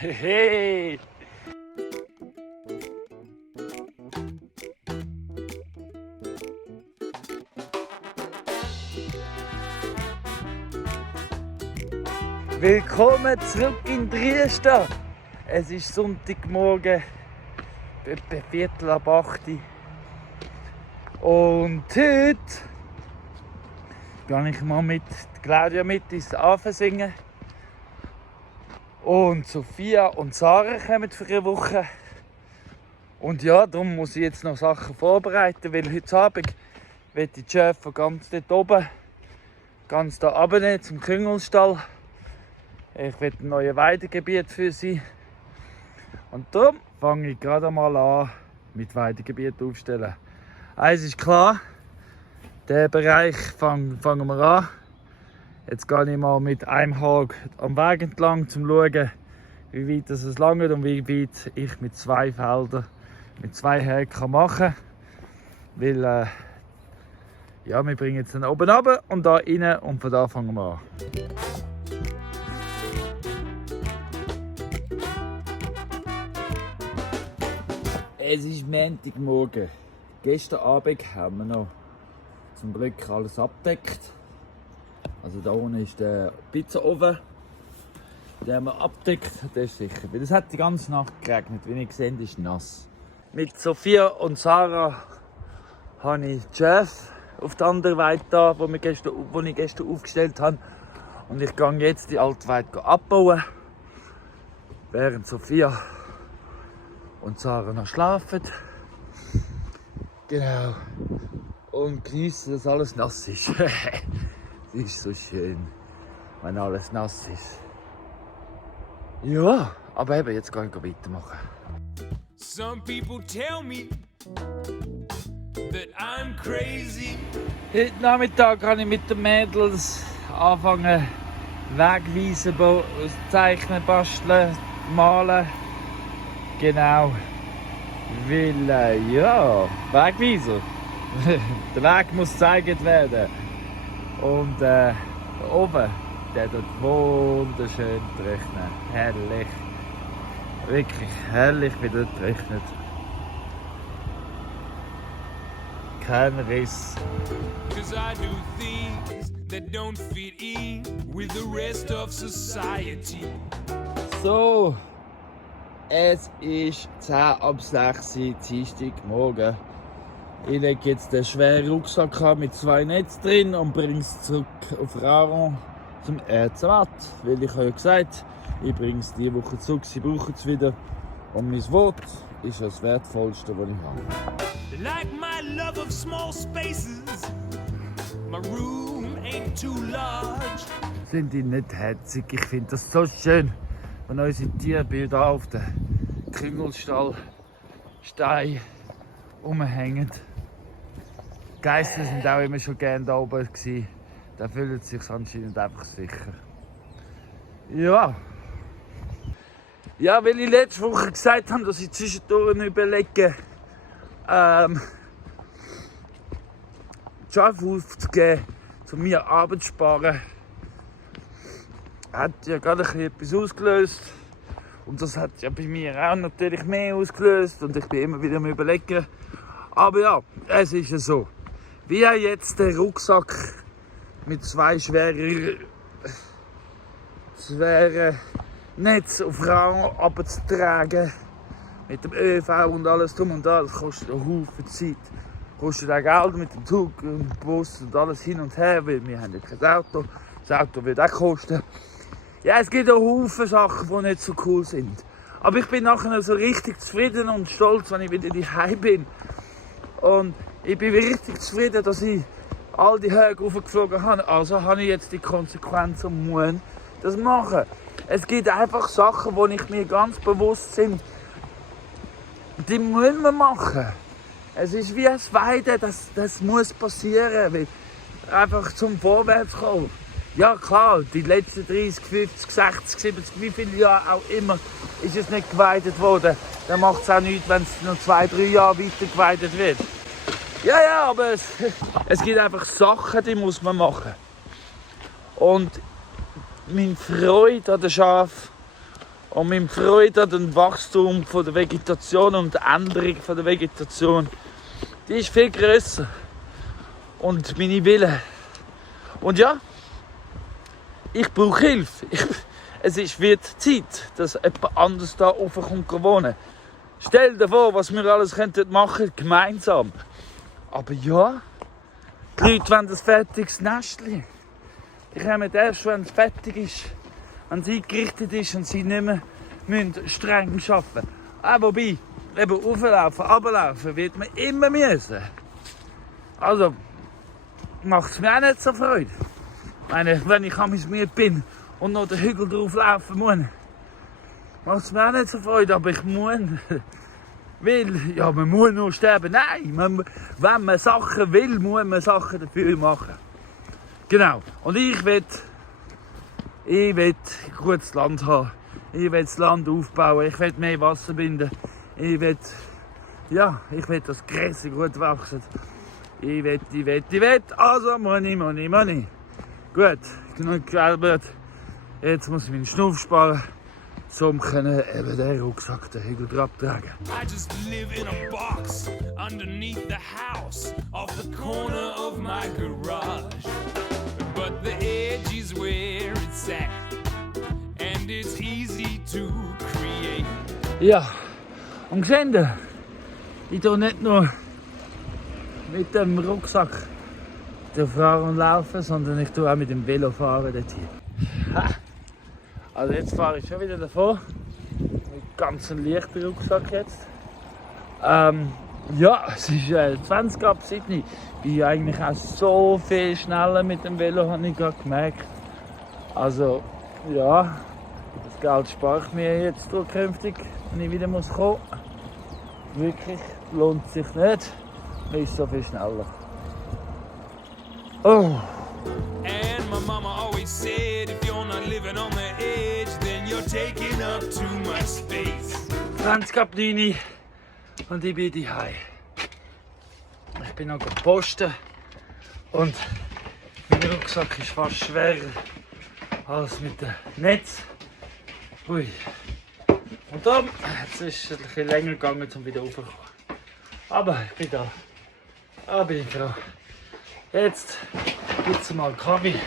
Hey! Willkommen zurück in Trieste. Es ist Sonntagmorgen, etwa 7:45. Und heute gehe ich mal mit Claudia mit ins Affen singen. Und Sophia und Sarah kommen für eine Woche. Und ja, darum muss ich jetzt noch Sachen vorbereiten, weil heute Abend will ich die Schäfer ganz dort oben, ganz da runter zum Küngelstall. Ich will ein neues Weidegebiet für sie. Und darum fange ich gerade mal an mit Weidegebiet aufstellen. Eins ist klar, den Bereich fangen wir an. Jetzt gehe ich mal mit einem Hag am Weg entlang, um zu schauen, wie weit es langt und wie weit ich mit 2 Feldern, mit 2 Haken machen kann. Weil ja, wir bringen jetzt dann oben runter und da rein und von da fangen wir an. Es ist Montagmorgen. Gestern Abend haben wir noch zum Glück alles abgedeckt. Also da unten ist der Pizzaofen. Den haben wir abgedeckt, das ist sicher. Weil es hat die ganze Nacht geregnet, wie ihr seht, ist nass. Mit Sophia und Sarah habe ich Jeff auf der anderen Weide da, wo ich gestern aufgestellt habe. Und ich gehe jetzt die alte Weide abbauen. Während Sophia und Sarah noch schlafen. Genau. Und genießen, dass alles nass ist. Das ist so schön, wenn alles nass ist. Ja, aber eben, jetzt kann ich weitermachen. Some people tell me that I'm crazy. Heute Nachmittag kann ich mit den Mädels anfangen, Wegweisen, zeichnen, basteln, malen. Genau. Weil, ja, Wegweiser. Der Weg muss gezeigt werden. Und da oben, der tut wunderschön trocknen. Herrlich. Wirklich herrlich, wie dort trocknet. Kein Riss. 'Cause I do things that don't fit in with the rest of society. So, es ist 5:10 Uhr, Dienstagmorgen. Ich lege jetzt den schweren Rucksack an mit 2 Netzen drin und bringe es zurück auf Raron zum Erzamat. Weil ich habe ja gesagt, ich bringe es diese Woche zurück, sie brauchen es wieder. Und mein Wort ist das Wertvollste, was ich habe. Like my love of small spaces, my room ain't too large. Sind die nicht herzig? Ich finde das so schön, wenn unsere Tierbilder auf den Küngelstallstein rumhängen. Die Geister sind auch immer schon gerne da oben gewesen. Da fühlen sich anscheinend einfach sicher. Ja. Ja, weil ich letzte Woche gesagt habe, dass ich zwischendurch überlege, Job aufzugeben, um mir Arbeit zu sparen. Hat ja gerade etwas ausgelöst. Und das hat ja bei mir auch natürlich mehr ausgelöst. Und ich bin immer wieder am Überlegen. Aber ja, es ist ja so. Wie jetzt den Rucksack mit 2 schweren Netz auf Raum abzutragen. Mit dem ÖV und alles drum und dran. Das kostet einen Haufen Zeit. Kostet auch Geld mit dem Zug und dem Bus und alles hin und her. Weil wir haben ja kein Auto. Das Auto wird auch kosten. Ja, es gibt auch Haufen Sachen, die nicht so cool sind. Aber ich bin nachher so richtig zufrieden und stolz, wenn ich wieder daheim bin. Und ich bin richtig zufrieden, dass ich all die Höhe raufgeflogen habe. Also habe ich jetzt die Konsequenz und muss das machen. Es gibt einfach Sachen, wo ich mir ganz bewusst bin, die müssen wir machen. Es ist wie ein Weiden, das muss passieren, weil einfach zum Vorwärts kommen. Ja klar, die letzten 30, 50, 60, 70, wie viele Jahre auch immer, ist es nicht geweidet worden. Dann macht es auch nichts, wenn es noch 2, 3 Jahre weiter geweidet wird. Ja, aber es gibt einfach Sachen, die muss man machen. Und meine Freude an den Schafen Und meine Freude an dem Wachstum von der Vegetation und der Änderung von der Vegetation, die ist viel grösser. Und meine Wille. Und ja, ich brauche Hilfe. Es wird Zeit, dass jemand anderes da raufkommt wohnen. Stell dir vor, was wir alles machen könnten, gemeinsam. Aber ja, die Leute wollen ein fertiges Nestchen. Die kommen erst, wenn es fertig ist, wenn es eingerichtet ist und sie nicht mehr streng arbeiten müssen. Wobei, eben auflaufen, runterlaufen wird man immer müssen. Also, macht es mir auch nicht so Freude. Wenn ich müde bin und noch den Hügel drauf laufen muss, macht es mir auch nicht so Freude, aber ich muss. Weil, ja, man muss nur sterben. Nein, wenn man Sachen will, muss man Sachen dafür machen. Genau. Und ich will ein gutes Land haben. Ich will das Land aufbauen. Ich will mehr Wasser binden. Ich will, dass Gräser gut wachsen. Ich will. Also, Money. Gut, genug gearbeitet. Jetzt muss ich meinen Schnuff sparen, um eben den Rucksack, den Hügel drauf tragen. I just live in a box underneath the house off the corner of my garage. But the edge is where it's at and it's easy to create. Ja, und seht ihr, ich tue nicht nur mit dem Rucksack fahren und laufen, sondern ich tue auch mit dem Velo fahren dort hier. Also jetzt fahre ich schon wieder davon. Mit ganz einem leichten Rucksack jetzt. Ja, es ist 20 ab Sydney. Ich bin eigentlich auch so viel schneller mit dem Velo, habe ich gerade gemerkt. Also ja, das Geld spare ich mir jetzt zukünftig, wenn ich wieder kommen muss. Wirklich, lohnt sich nicht. Man ist so viel schneller. Oh. And my mama always said, if you're not living on the edge, then you're taking up too much space. 20 ab 9 und ich bin daheim. Ich bin noch gepostet und mein Rucksack ist fast schwerer als mit dem Netz. Ui. Und dann, jetzt ist es ein bisschen länger gegangen, um wieder raufzukommen. Aber ich bin da. Da bin ich froh. Jetzt gibt es mal Kaffee.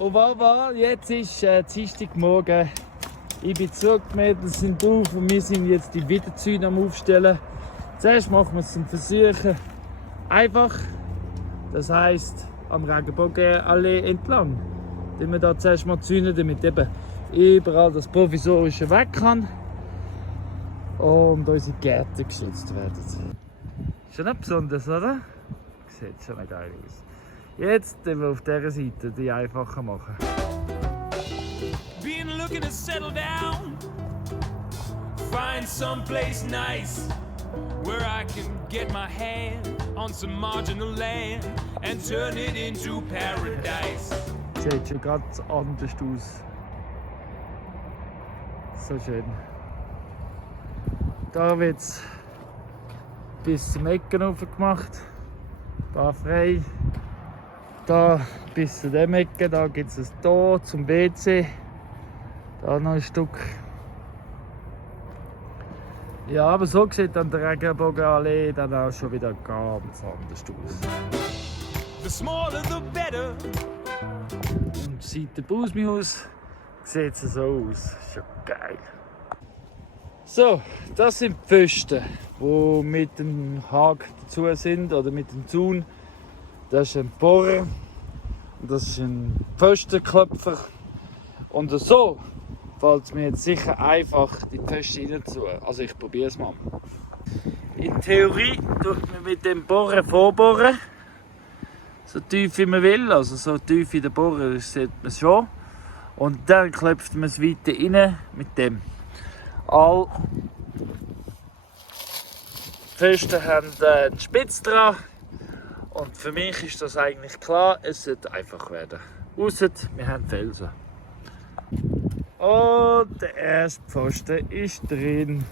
Und jetzt ist Dienstagmorgen. Ich bin zugemeldet, sind drauf und wir sind jetzt die Wiederzäune am Aufstellen. Zuerst machen wir es zum Versuchen einfach. Das heisst, am Regenbogenallee entlang. Den wir da zuerst mal zäunen, damit eben überall das Provisorische weg kann. Und unsere Gärten geschützt werden. Schon nicht besonders, oder? Sieht schon nicht geil aus. Jetzt wir auf dieser Seite die einfacher machen. Been looking to settle down, find someplace nice where I can get my hand on some marginal land and turn it into paradise. Sieht schon ganz anders aus. So schön. Da wird es bis zum Ecken rauf gemacht. Da frei. Da bis zu dem Ecken, da gibt es ein Tor zum WC. Da noch ein Stück. Ja, aber so sieht dann der Regenbogenallee dann auch schon wieder ganz anders aus. The smaller the better. Und seit dem Busmius sieht es so aus. Ist ja geil. So, das sind die Pfosten, die mit dem Haken dazu sind, oder mit dem Zaun. Das ist ein Bohrer, das ist ein Pfostenklopfer. Und so fällt es mir jetzt sicher einfach, die Pfosten rein zu. Also ich probiere es mal. In Theorie tut man mit dem Bohrer vorbohren, so tief wie man will, also so tief wie der Bohrer sieht man es schon. Und dann klopft man es weiter rein mit dem. All Pfosten haben einen Spitz dran und für mich ist das eigentlich klar, es sollte einfach werden. Ausser wir haben Felsen. Und der erste Pfosten ist drin.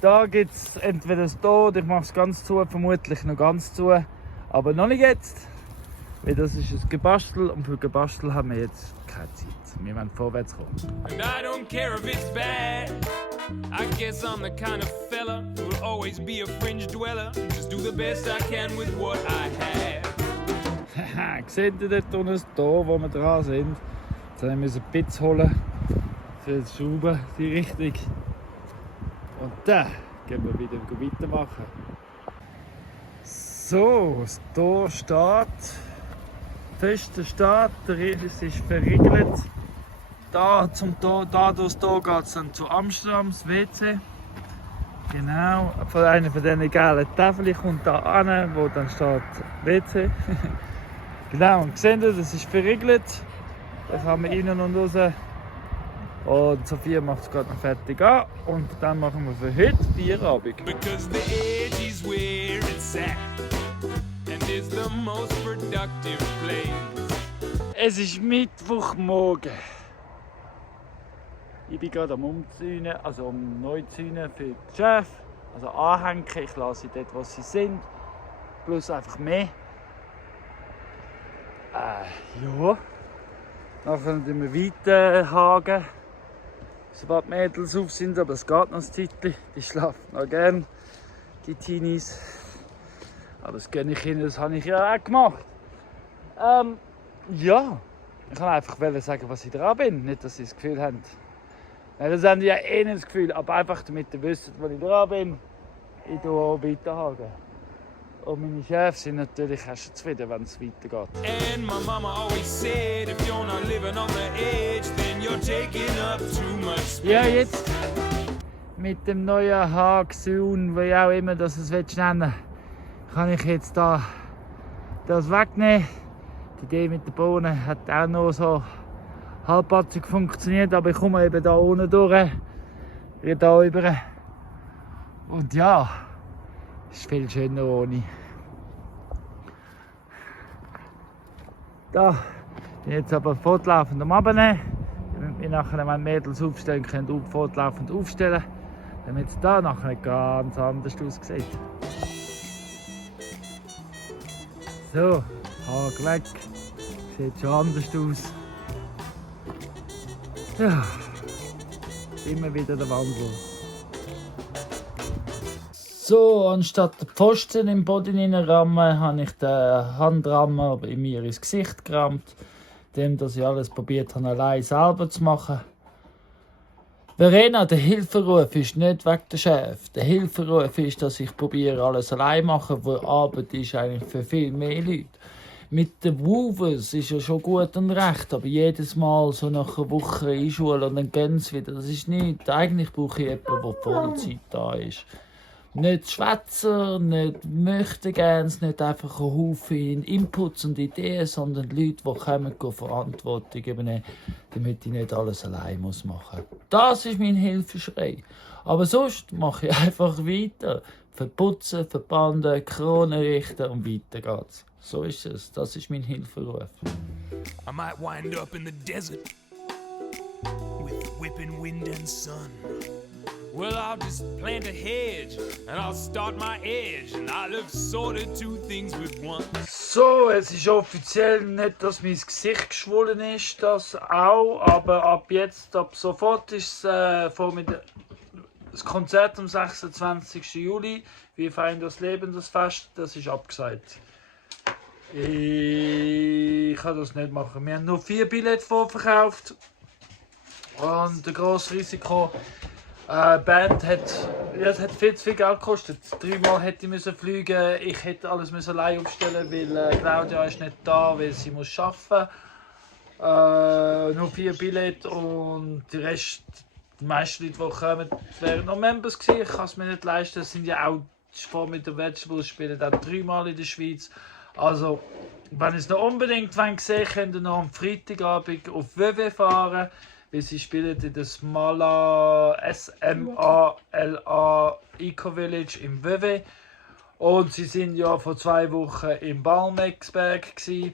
Da gibt es entweder das Tor, ich mache es ganz zu, vermutlich noch ganz zu, aber noch nicht jetzt. Weil das ist ein Gebastel und für Gebastel haben wir jetzt keine Zeit. Wir wollen vorwärts kommen. And I don't care if it's bad. I guess I'm the kind of fella who'll always be a fringe dweller. Just do the best I can with what I have. Seht ihr dort unten das Tor, wo wir dran sind? Jetzt müssen wir ein bisschen holen für die Schrauben, die Richtung. Und dann gehen wir wieder weitermachen. So, das Tor steht. Fester steht, der Riss ist verriegelt. Da durchs Tor geht es dann zu Amsterdams WC. Genau, von einer von diesen gelben Tafeln kommt da an, wo dann steht WC. Genau, und seht ihr, das ist verriegelt. Da kann man rein und raus. Und Sophia macht es gerade noch fertig an. Und dann machen wir für heute Feierabend. Because the edge is where it's at. And is the most productive place. Es ist Mittwochmorgen. Ich bin gerade am Umzäunen, also am Neuzäunen für die Geschäfte. Also anhängen, ich lasse sie dort, wo sie sind. Plus einfach mehr. Ja. Nachher müssen wir weiterhaken. Sobald die Mädels auf sind, aber es geht noch ein Zeitchen. Die schlafen noch gern, die Teenies. Aber das gönne ich ihnen, das habe ich ja auch gemacht. Ja, ich kann einfach sagen, was ich dran bin. Nicht, dass sie das Gefühl haben. Nein, das haben die ja eh nicht das Gefühl, aber einfach damit ihr wisst, wo ich dran bin. Ich tue auch weiterhaken. Und meine Chefs sind natürlich auch schon zufrieden, wenn es weitergeht. And my mama always said, if you're not living on the edge, then you're taking up too much space. Ja, jetzt mit dem neuen Haagsoon, wie auch immer das es nennen will, kann ich jetzt da das wegnehmen. Die Idee mit den Bohnen hat auch noch so halbpatzig funktioniert, aber ich komme eben da unten durch, hier rüber. Und ja, ist viel schöner ohne. Da bin jetzt aber fortlaufend am Abnehmen, damit wir nachher, wenn die Mädels aufstellen können, fortlaufend aufstellen, damit es da nachher ganz anders aussieht. So, Haken weg, sieht schon anders aus. Ja, immer wieder der Wandel. So, anstatt den Pfosten im Boden reinrammen, habe ich den Handrammer in mir ins Gesicht gerammt, indem ich alles probiert habe, allein selber zu machen. Verena, der Hilferuf ist nicht wegen der Chef. Der Hilferuf ist, dass ich probiere, alles allein zu machen, wo Arbeit ist eigentlich für viel mehr Leute. Mit den Woovers ist ja schon gut und recht, aber jedes Mal so nach einer Woche einschulen und dann gehen sie wieder, das ist nichts. Eigentlich brauche ich jemanden, der Vollzeit da ist. Nicht Schwätzer, nicht Möchtegern, nicht einfach ein Haufen Inputs und Ideen, sondern Leute, die kommen, Verantwortung übernehmen, damit ich nicht alles allein machen muss. Das ist mein Hilfeschrei. Aber sonst mache ich einfach weiter. Verputzen, verbanden, Kronen richten und weiter geht's. So ist es. Das ist mein Hilferuf. I might wind up in the desert with whipping wind and sun. Well, I'll just plant a hedge and I'll start my edge and I'll have sorted two things with one. So, es ist offiziell nicht, dass mein Gesicht geschwollen ist, das auch, aber ab sofort ist es das Konzert am 26. Juli. Wir feiern das Leben, das Fest, das ist abgesagt. Ich kann das nicht machen. Wir haben nur 4 Billette vorverkauft. Und ein grosses Risiko. Die Band hat viel zu viel Geld gekostet. 3-mal hätte ich fliegen müssen. Ich hätte alles allein aufstellen müssen, weil Claudia ist nicht da, weil sie muss arbeiten. Nur 4 Billette und die meisten Leute, die kommen, wären noch Members gewesen. Ich kann es mir nicht leisten. Das sind ja auch vor mit den Vegetables spielen auch 3-mal in der Schweiz. Also, wenn ihr es noch unbedingt sehen wollt, könnt ihr noch am Freitagabend auf WW fahren, weil sie spielen in der SMALA Eco-Village im WW. Und sie sind ja vor 2 Wochen im Balmexberg gewesen.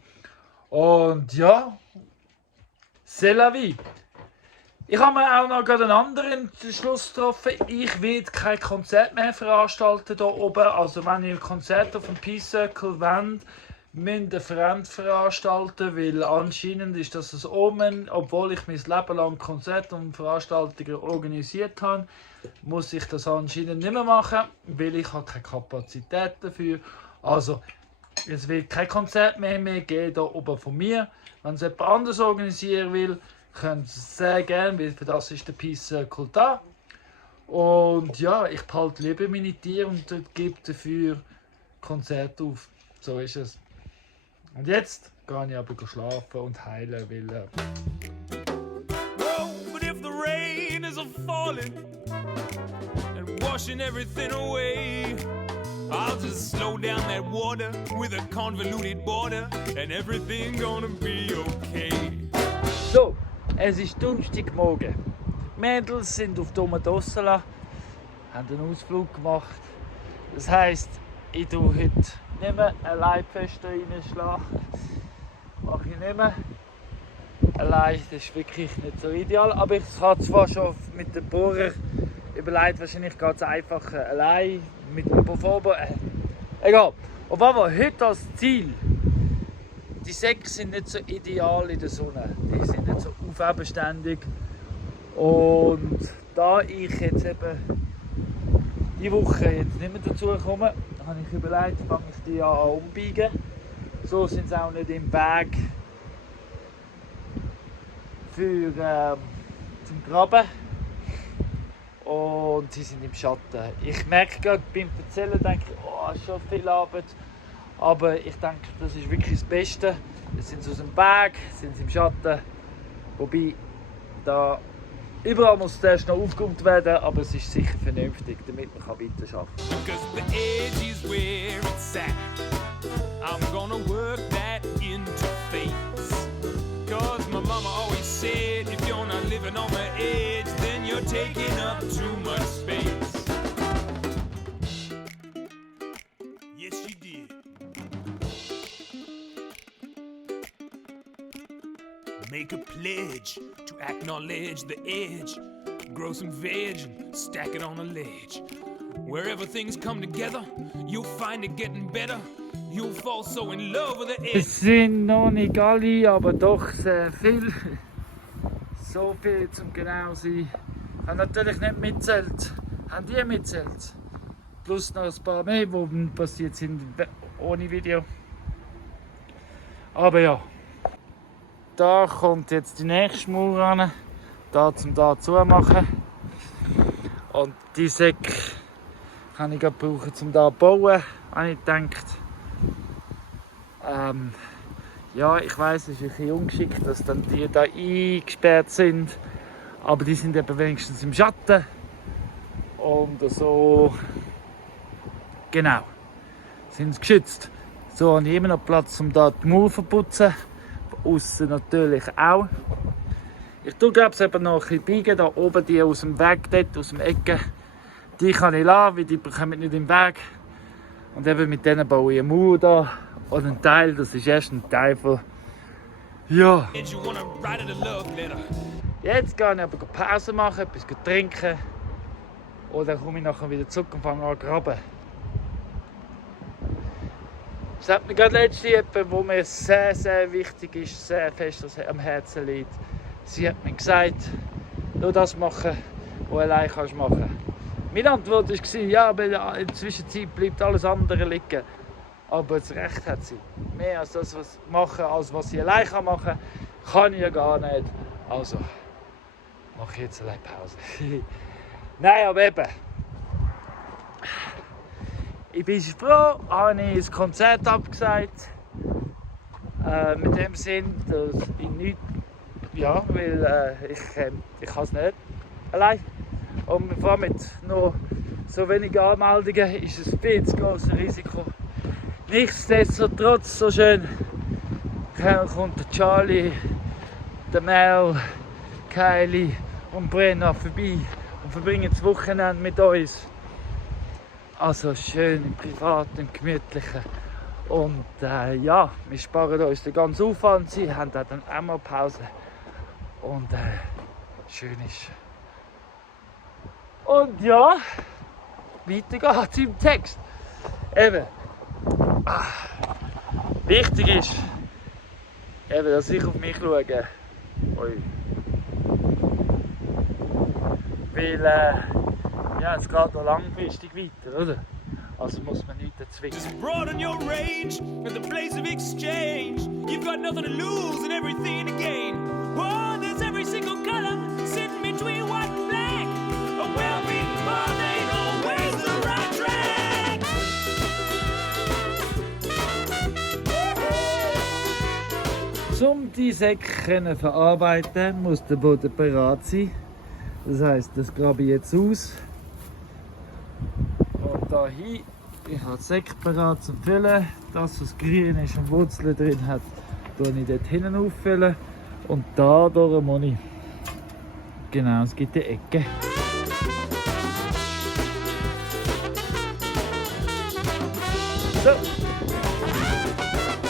Und ja, c'est la vie. Ich habe mir auch noch einen anderen Schluss getroffen. Ich werde kein Konzert mehr veranstalten hier oben. Also wenn ihr ein Konzert auf dem Peace Circle wollt, müssen ein Fremd veranstalten, weil anscheinend ist das ein Omen, obwohl ich mein Leben lang Konzerte und Veranstaltungen organisiert habe, muss ich das anscheinend nicht mehr machen, weil ich habe keine Kapazität dafür. Also, es wird kein Konzert mehr geben hier oben von mir. Wenn es jemand anderes organisieren will, könnt ihr es sehr gerne, weil für das ist der Peace Circle da. Und ja, ich behalte lieber meine Tiere und gebe dafür Konzerte auf. So ist es. Und jetzt gehe ich aber schlafen und heilen, weil... Oh, but if the rain is a-falling and washing everything away, I'll just slow down that water with a convoluted border and everything gonna be okay. So, es ist Donnerstagmorgen. Die Mädels sind auf Domodossola, haben einen Ausflug gemacht. Das heisst, ich tue heute nicht mehr ein Leibfest reinschlagen. Mache ich nicht mehr. Allein, das ist wirklich nicht so ideal. Aber ich habe zwar schon mit den Bohrer überlegt, wahrscheinlich geht es einfacher allein mit dem Bohrbohr. Egal. Auf jeden Fall, heute als Ziel. Die Säcke sind nicht so ideal in der Sonne. Die sind nicht so aufebenständig. Und da ich jetzt eben die Woche jetzt nicht mehr dazu komme, habe ich überlegt, fange ich die an umbiegen. So sind sie auch nicht im Weg für, zum Graben. Und sie sind im Schatten. Ich merke gerade beim Erzählen, denke ich, oh, ist schon viel Arbeit. Aber ich denke, das ist wirklich das Beste. Jetzt sind sie aus dem Weg, sind sie im Schatten. Wobei, da überall muss zuerst noch aufgeräumt werden, aber es ist sicher vernünftig, damit man weiterarbeiten kann. Because the edge is where it's at. I'm gonna work that into face. Cause my mama always said, if you're not living on the edge, then you're taking up too much space. Yes, she did. Make a pledge to acknowledge the edge. Grow some veg and stack it on a ledge. Wherever things come together, you'll find it getting better. You'll fall so in love with the edge. Es sind noch nicht alle, aber doch sehr viel. So viel zum genau sein. Ich habe natürlich nicht mitzählt. Haben die mitzählt? Plus noch ein paar mehr, die passiert sind ohne Video. Aber ja. Da kommt jetzt die nächste Mauer ran, da zum da zumachen. Und die Säcke kann ich brauchen, um da zu bauen, habe ich gedacht. Ja, ich weiss, es ist ein bisschen ungeschickt, dass dann die da eingesperrt sind. Aber die sind eben wenigstens im Schatten. Und so, genau, sind sie geschützt. So habe ich immer noch Platz, um da die Mauer zu putzen. Aussen natürlich auch. Ich tue glaube ich eben noch ein bisschen biegen, da oben die aus dem Weg, dort aus dem Ecke. Die kann ich lassen, weil die bekommen nicht im Weg. Und eben mit denen baue ich eine Mauer da. Und ein Teil, das ist erst ein Teil von... Ja. Jetzt gehe ich aber Pause machen, etwas trinken. Und dann komme ich nachher wieder zurück und fange an zu graben. Es hat mir gerade letztens jemand, wo mir sehr, sehr wichtig ist, sehr fest am Herzen liegt. Sie hat mir gesagt, nur das machen, was du allein kannst machen. Meine Antwort war, ja, aber in der Zwischenzeit bleibt alles andere liegen. Aber das Recht hat sie. Mehr als das was machen, als was sie allein machen kann ich ja gar nicht. Also mache ich jetzt allein Pause. Nein, aber eben. Ich bin froh, habe ich das Konzert abgesagt. Mit dem Sinn, dass ich nicht, ja, weil ich kann es nicht allein. Und vor allem mit noch so wenig Anmeldungen ist es ein viel zu grosses Risiko. Nichtsdestotrotz so schön kommt der Charlie, der Mel, Kylie und Brenna vorbei und verbringen das Wochenende mit uns. Also schön im privaten, gemütlichen. Und ja, wir sparen uns den ganzen Aufwand. Sie haben dann auch mal Pause. Und schön ist. Und ja, weiter geht's im Text. Eben. Wichtig ist, eben, dass ich auf mich schaue. Ui. Weil ja, es geht auch langfristig weiter, oder? Also muss man nichts erzwingen. Just broaden your range at the place of exchange. You've got nothing to lose and everything to gain. Oh, there's every single color sitting between white and black. A well-beaten ball ain't always the right track. Um die Säcke verarbeiten, muss der Boden bereit sein. Das heisst, das grabe ich jetzt aus. Und da hin, ich habe den Säcke bereit zum Füllen. Das, was grün ist und Wurzeln drin hat, tue ich dort hinten auffüllen. Und da durch muss ich. Genau, es gibt die Ecke. So.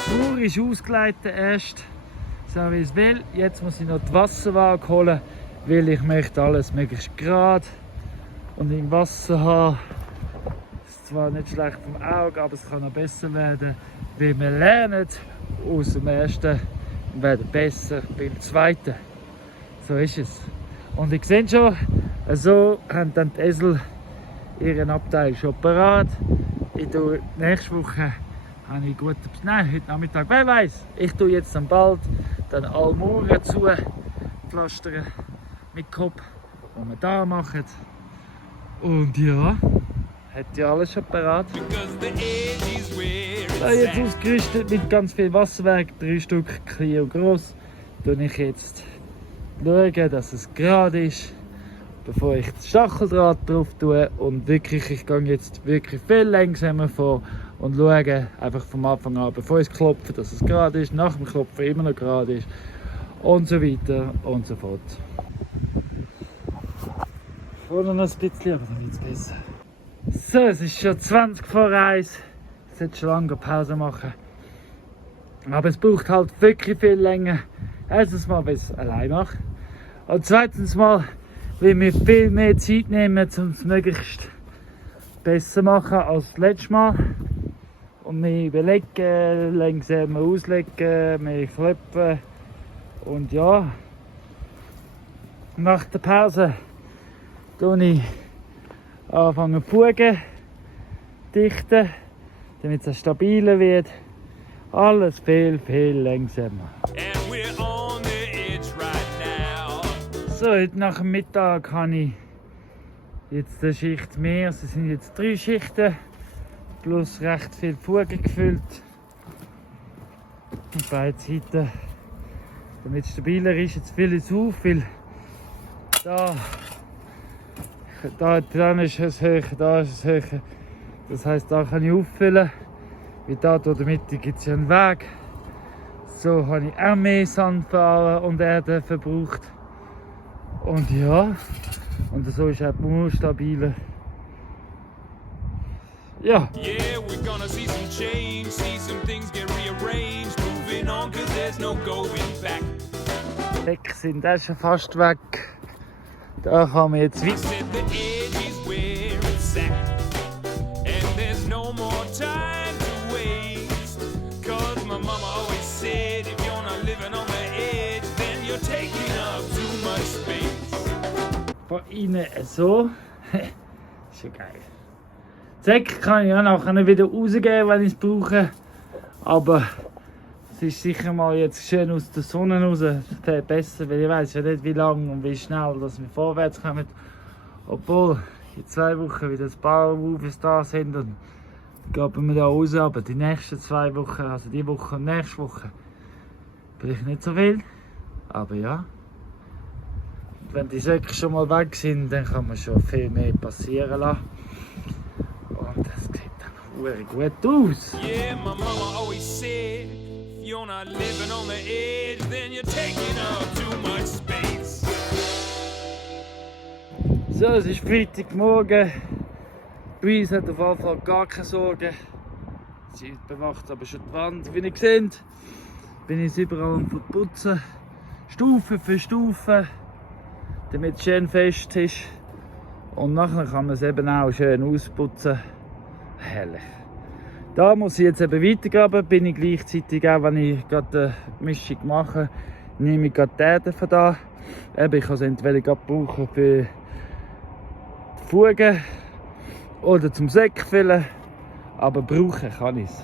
Die Mauer ist ausgelegt erst, so wie es will. Jetzt muss ich noch die Wasserwaage holen, weil ich möchte alles möglichst gerade und im Wasser haben. Das ist zwar nicht schlecht vom Auge, aber es kann noch besser werden, weil wir lernen aus dem ersten und werden besser beim zweiten. So ist es. Und ihr seht schon, so haben dann die Esel ihren Abteil schon parat. Nächste Woche habe ich gut, nein, heute Nachmittag, wer weiß. Ich tue jetzt dann bald dann alle Mauern zu pflastern mit Kopf, was wir da machen. Und ja, hat ja alles schon parat. Da jetzt ausgerüstet mit ganz viel Wasserwerk, 3 Stück, klein und gross. Tue ich jetzt schauen, dass es gerade ist, bevor ich das Stacheldraht drauf tue. Und wirklich, ich gehe jetzt wirklich viel langsamer vor und schaue einfach vom Anfang an, bevor ich es klopfe, dass es gerade ist, nach dem Klopfen immer noch gerade ist und so weiter und so fort. Vorne noch ein bisschen, aber dann wird es besser. So, es ist schon 20 vor 1. Ich sollte schon lange Pause machen. Aber es braucht halt wirklich viel länger. Erstens mal, weil ich es allein mache. Und zweitens mal, weil wir viel mehr Zeit nehmen, um es möglichst besser machen als das letzte Mal. Und wir überlegen, langsamer auslegen, mehr klopfen. Und ja, nach der Pause anfange ich anfangen zu fugen, dichten, damit es stabiler wird. Alles viel, viel langsamer. So, heute nach dem Mittag habe ich jetzt eine Schicht mehr. Es sind jetzt 3 Schichten plus recht viel Fugen gefüllt. Auf beiden Seiten, damit es stabiler ist. Jetzt fülle ich es auf, weil da ist es höher, da ist es höher. Das heisst, da kann ich auffüllen. Wie da in der Mitte gibt es ja einen Weg. So habe ich auch mehr Sand und Erde verbraucht. Und ja, und so ist auch die Mauer stabiler. Ja. Yeah, we're gonna see some change, see some things get rearranged, moving on 'cause there's no going back. Die Säcke sind auch schon fast weg. Da kann man jetzt weiter. Said the edge is where it's at, and there's no more time to waste. 'Cause my mama always said, if you're not living on the edge, then you're taking up too much space. Von innen so. Ist schon geil. Die Säcke kann ich ja nachher wieder rausgeben, wenn ich es brauche. Aber es ist sicher mal jetzt schön aus der Sonne raus. Das wäre besser, weil ich weiß ja nicht, wie lange und wie schnell dass wir vorwärts kommen. Obwohl in 2 Wochen wieder ein paar Moves da sind und dann gehen wir da raus. Aber die nächsten 2 Wochen, also die Woche und nächste Woche, vielleicht nicht so viel. Aber ja. Und wenn die Säcke schon mal weg sind, dann kann man schon viel mehr passieren lassen. Und das sieht dann gut aus. Yeah, my mama always said, if you're not living on the edge, then you're taking up too much space. So, es ist Freitagmorgen. Bei uns hat auf jeden Fall gar keine Sorgen. Sie bewacht aber schon die Wand. Wie ihr seht, bin ich überall am Putzen. Stufe für Stufe, damit es schön fest ist. Und nachher kann man es eben auch schön ausputzen. Herrlich. Da muss ich jetzt eben weitergraben, bin ich gleichzeitig auch, wenn ich gerade die Mischung mache, nehme ich gerade die Erde von da. Eben, ich kann es entweder gerade brauchen für die Fugen oder zum Säck füllen, aber brauchen kann ich es.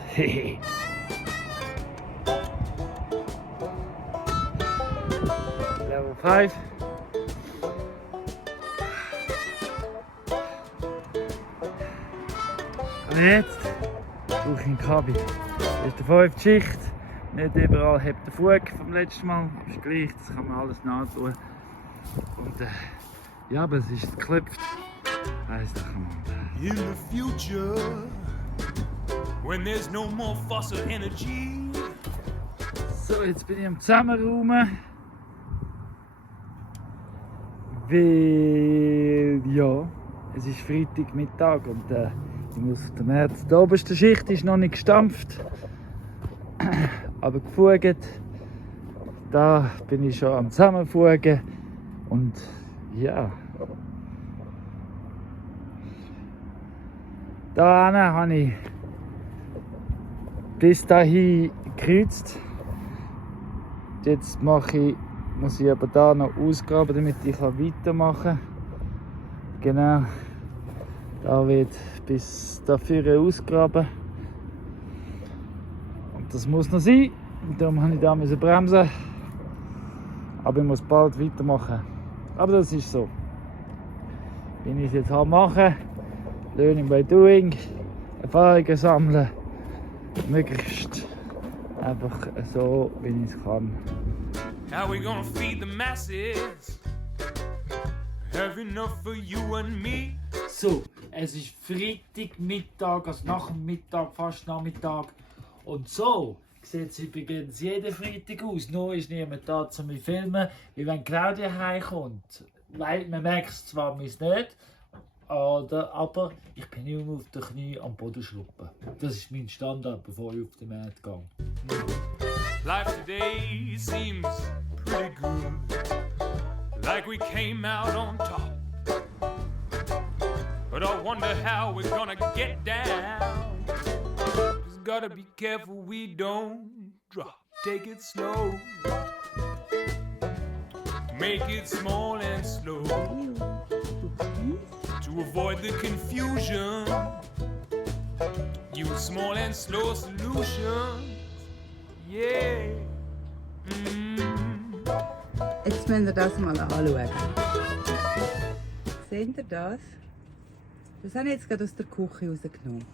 Level 5. Und jetzt brauche ich einen Kabi. Das ist die 5. Schicht. Nicht überall hebt der Fug vom letzten Mal. Ist gleich, das kann man alles nahtun. Und ja, aber es ist geklopft. Heisst doch mal. In the future, when there's no more fossil energy. So, jetzt bin ich am Zusammenräumen. Weil, ja, es ist Freitagmittag und ich muss auf dem März. Die oberste Schicht ist noch nicht gestampft, aber gefugt. Da bin ich schon am Zusammenfugen und ja. Da habe ich bis dahin gekreuzt. Jetzt muss ich aber da noch ausgraben, damit ich weitermachen kann. Genau. Da wird bis dafür ausgraben. Und das muss noch sein. Und darum musste ich da bremsen. Aber ich muss bald weitermachen. Aber das ist so. Wenn ich es jetzt mache, Learning by Doing, Erfahrungen sammeln, möglichst einfach so, wie ich es kann. How we gonna feed the masses? Have enough for you and me? So, es ist Freitagmittag, also nach dem Mittag, fast Nachmittag. Und so sieht es übrigens jeden Freitag aus. Nur ist niemand da zu mir filmen, wie wenn Claudia heimkommt. Weil man merkt es zwar nicht, aber ich bin immer auf den Knie am Boden schluppen. Das ist mein Standard, bevor ich auf den Markt gehe. Life today seems pretty good, like we came out on top. But I wonder how we're gonna get down. Just gotta be careful we don't drop. Take it slow, make it small and slow, to avoid the confusion. Use small and slow solutions. Yeah. Jetzt müsst ihr das mal anschauen. Seht ihr das? Das habe ich jetzt gerade aus der Küche rausgenommen.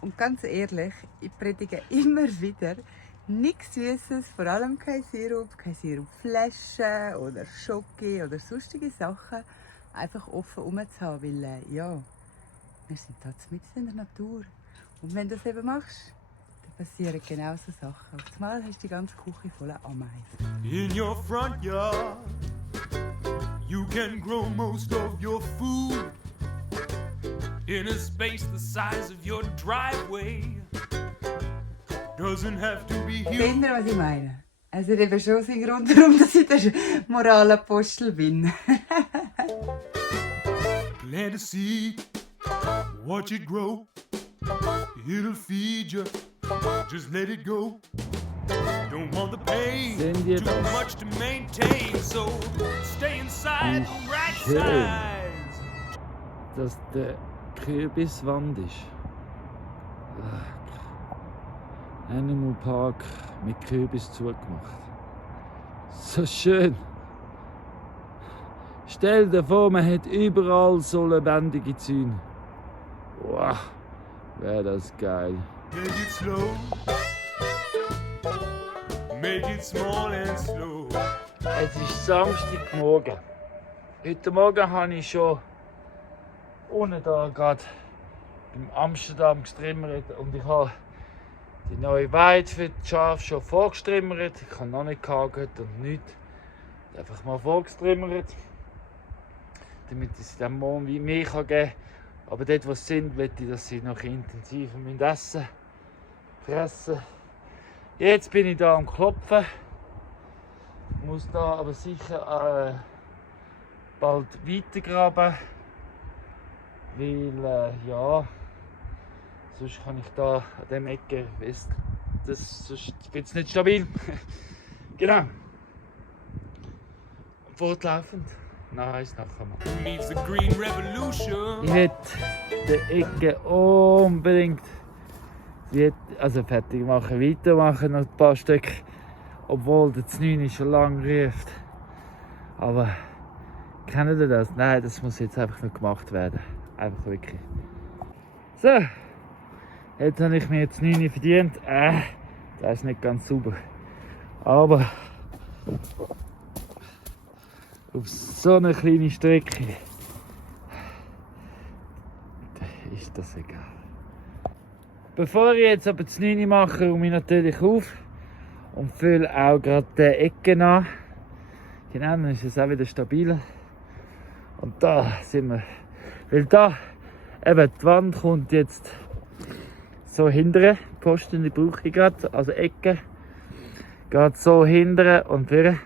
Und ganz ehrlich, ich predige immer wieder, nichts Süßes, vor allem kein Sirupflaschen oder Schoki oder sonstige Sachen, einfach offen rumzuhaben, weil ja, wir sind da mitten in der Natur. Und wenn du das eben machst, dann passieren genau so Sachen. Auf einmal hast du die ganze Küche voller Ameisen. In your front yard, you can grow most of your food. In a space the size of your driveway. Doesn't have to be huge. Seht ihr, was ich meine? Also das ist schon sein Grund, warum ich der Moralapostel bin. Plant a seed, watch it grow. It'll feed you, just let it go. Don't want the pain, Sehen wir too das? much to maintain, so stay inside the right schön. size. Dass der Kürbiswand ist. Animal Park mit Kürbis zugemacht. So schön. Stell dir vor, man hat überall so lebendige Zäune. Wow, wäre das geil. Take it slow, make it small and slow. Es ist Samstagmorgen. Heute Morgen habe ich schon unten da gerade beim Amsterdam gestrimmert und ich habe die neue Weide für die Schafe schon vorgestrimmert. Ich habe noch nicht gehakt und nichts. Einfach mal vorgestrimmert, damit ich sie dann morgen wie mir geben kann. Aber dort, wo sie sind, möchte ich, dass sie noch intensiver essen, fressen. Jetzt bin ich da am Klopfen. Muss da aber sicher bald weitergraben. Weil, ja, Sonst kann ich da an dem Ecke, sonst wird es nicht stabil. Genau. Fortlaufend. Nein, ist nachher mal. Meets the Green Revolution. Ich hätte die Ecke unbedingt fertig machen, weitermachen, noch ein paar Stück. Obwohl der 9 schon lange ruft. Aber kennt ihr das? Nein, das muss jetzt einfach noch gemacht werden. Einfach wirklich. So, jetzt habe ich mir jetzt 9 verdient. Das ist nicht ganz sauber. Aber auf so eine kleine Strecke ist das egal. Bevor ich jetzt aber das 9 mache, räume ich natürlich auf und fülle auch gerade die Ecken an. Genau, dann ist es auch wieder stabiler. Und da sind wir. Weil da eben die Wand kommt jetzt so hinterher. Die Posten die brauche ich gerade, also Ecken. Geht so hinterher und vorne.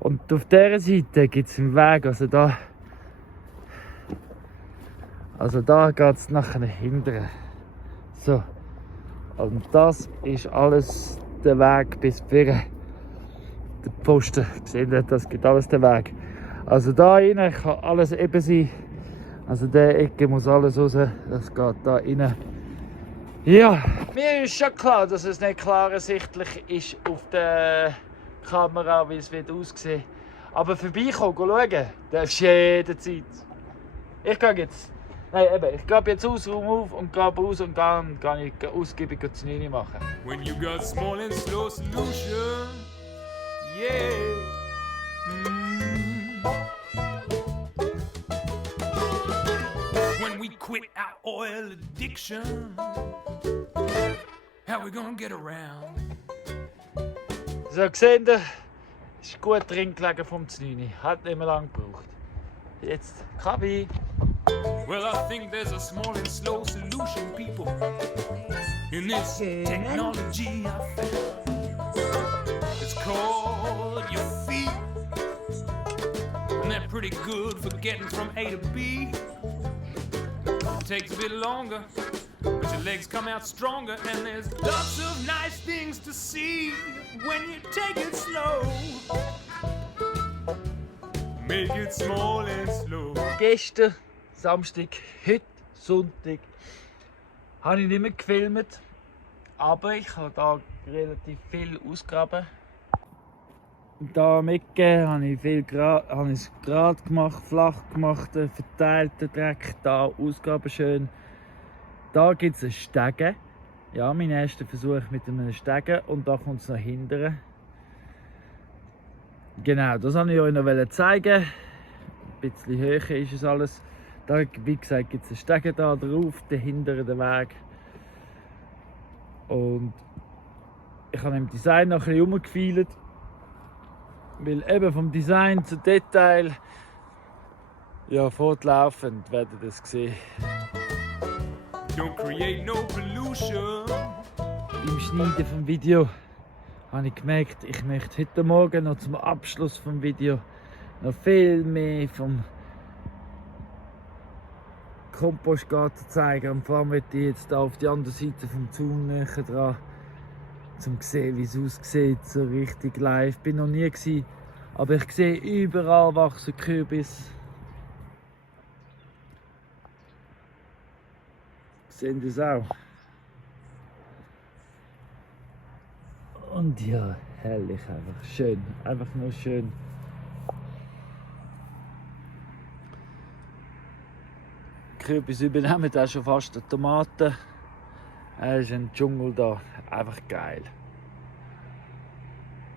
Und auf dieser Seite gibt es einen Weg, also da geht es nachher hinterher. So. Und das ist alles der Weg bis vorne. Der Posten, seht ihr, das gibt alles den Weg. Also da rein kann alles eben sein. Also der Ecke muss alles raus, das geht da rein. Ja, mir ist schon klar, dass es nicht klar ersichtlich ist auf der Kamera, wie es wird aussehen. Aber vorbeikommen, schauen, darfst du jederzeit. Ich gehe jetzt. Nein, eben, ich gehe jetzt aus, Raum auf und gehe raus und kann ich ausgiebig zu 9 machen. When you got small and slow solution, yeah. When we quit our oil addiction, how we gonna get around? So, seht ihr, ist gut drin gelegen vom 9. Hat nicht mehr lange gebraucht. Jetzt Kabi. Well, I think there's a small and slow solution, people, in this technology I found. It's called your feet, and they're pretty good for getting from A to B. It takes a bit longer, but your legs come out stronger, and there's lots of nice things to see when you take it slow. Make it small and slow. Gestern, Samstag, heute Sonntag, habe ich nicht mehr gefilmt, aber ich habe da relativ viel ausgegraben. Da am Ecke habe ich es gerade gemacht, flach gemacht, verteilten Dreck, da ausgraben schön. Da gibt es einen Stegen. Ja, mein erster Versuch mit einem Stegen und da kommt es noch hinterher. Genau, das wollte ich euch noch zeigen. Ein bisschen höher ist es alles. Da, wie gesagt, gibt es einen Stegen da drauf, dahinter den Weg. Und ich habe im Design noch ein bisschen rumgefeilt. Weil eben vom Design zum Detail, ja, fortlaufend werdet ihr es sehen. Don't create no pollution. Beim Schneiden vom Video habe ich gemerkt, ich möchte heute Morgen noch zum Abschluss vom Video noch viel mehr vom Kompostgarten zeigen. Und vor allem möchte ich jetzt da auf die andere Seite vom Zaun näher dran, um zu sehen, wie es aussieht, so richtig live. Ich bin noch nie gewesen, aber ich sehe überall wachsen Kürbis. Sehen Sie es auch? Und ja, herrlich einfach, schön, einfach nur schön. Kürbis übernehmen auch schon fast die Tomaten. Es ist ein Dschungel da, einfach geil.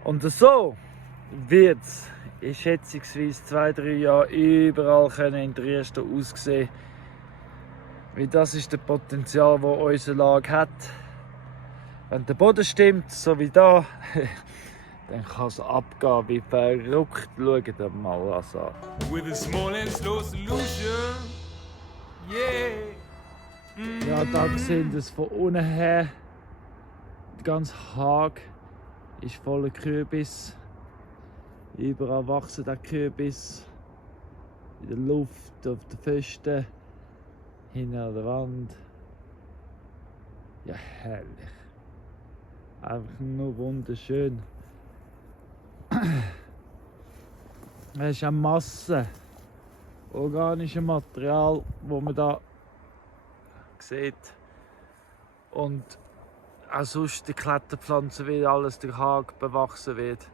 Und so wird es in schätzungsweise 2-3 Jahren überall in Triest aussehen. Weil das ist das Potenzial, das unsere Lage hat. Wenn der Boden stimmt, so wie da, dann kann es abgehen wie verrückt. Schaut das mal an. With a small and slow solution, yeah. Ja, da sehen wir es von unten her. Der ganze Hag ist voller Kürbis. Überall wachsen der Kürbis. In der Luft, auf den Pfosten, hinten an der Wand. Ja, herrlich. Einfach nur wunderschön. Es ist eine Masse organisches Material, das man da sieht. Und auch sonst die Kletterpflanzen, wie alles durch Hag bewachsen wird.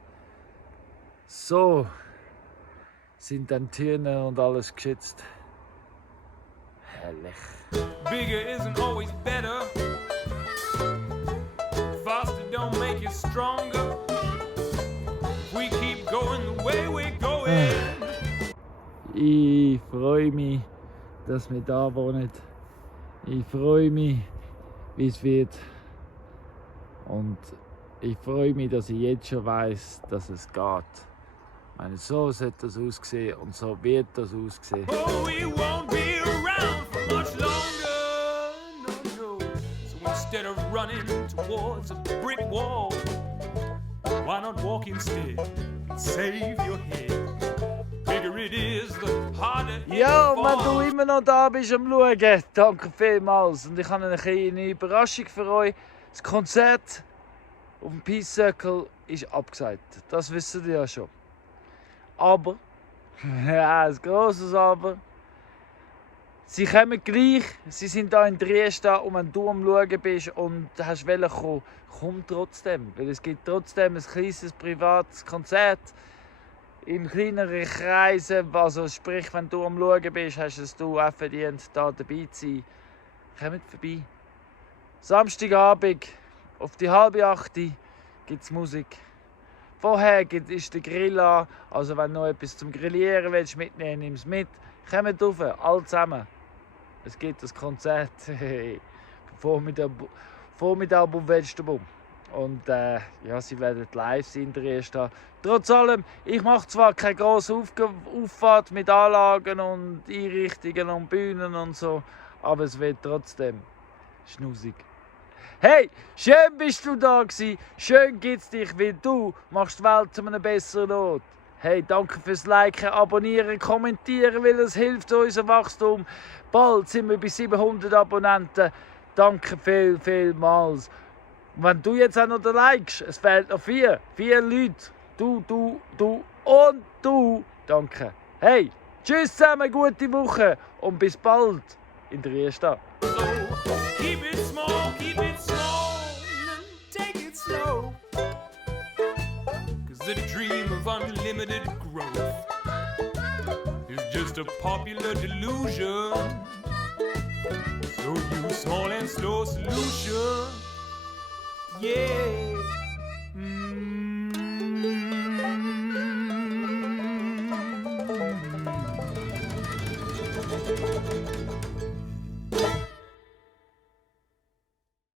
So sind dann Tiere und alles geschützt. Herrlich. Bigger isn't always better. Faster don't make you stronger. We keep going the way we're going. Ich freue mich, dass wir da wohnen. Ich freue mich, wie es wird. Und ich freue mich, dass ich jetzt schon weiß, dass es geht. Ich meine, so sollte das aussehen und so wird das aussehen. Oh, we won't be around for much longer. No, no. So instead of running towards a brick wall, why not walk instead and save your head? Bigger it is, the harder it Ja, wenn du falls. immer noch da bist am Schauen, danke vielmals. Und ich habe eine kleine Überraschung für euch. Das Konzert auf dem Peace Circle ist abgesagt. Das wisst ihr ja schon. Aber, ja, ein grosses Aber. Sie kommen gleich, sie sind hier in Dresden und wenn du am Schauen bist und hast kommen, komm trotzdem. Weil es gibt trotzdem ein kleines privates Konzert in kleineren Kreisen. Also sprich, wenn du am Schauen bist, hast es du auch verdient, da dabei zu sein. Kommt vorbei. Samstagabend auf die 7:30 gibt es Musik. Vorher ist der Grill an, also wenn du noch etwas zum Grillieren willst, mitnehmen, nimm es mit. Kommt rauf, alle zusammen. Es gibt das Konzert Vormittag auf Westerbaum. Und ja, sie werden live sein, der erste. Trotz allem, ich mache zwar keine grosse Auffahrt mit Anlagen und Einrichtungen und Bühnen und so, aber es wird trotzdem schnusig. Hey, schön bist du da gewesen. Schön gibt's dich, weil du machst die Welt zu einem besseren Ort. Hey, danke fürs Liken, Abonnieren, Kommentieren, weil es hilft unserem Wachstum. Bald sind wir bei 700 Abonnenten. Danke vielmals. Und wenn du jetzt auch noch den likest, es fehlt noch 4 Leute. Du und du. Danke. Hey, tschüss zusammen, gute Woche und bis bald in der Dresden. So keep it small, and take it slow. 'Cause the dream of unlimited growth is just a popular delusion. So use small and slow solution. Yeah.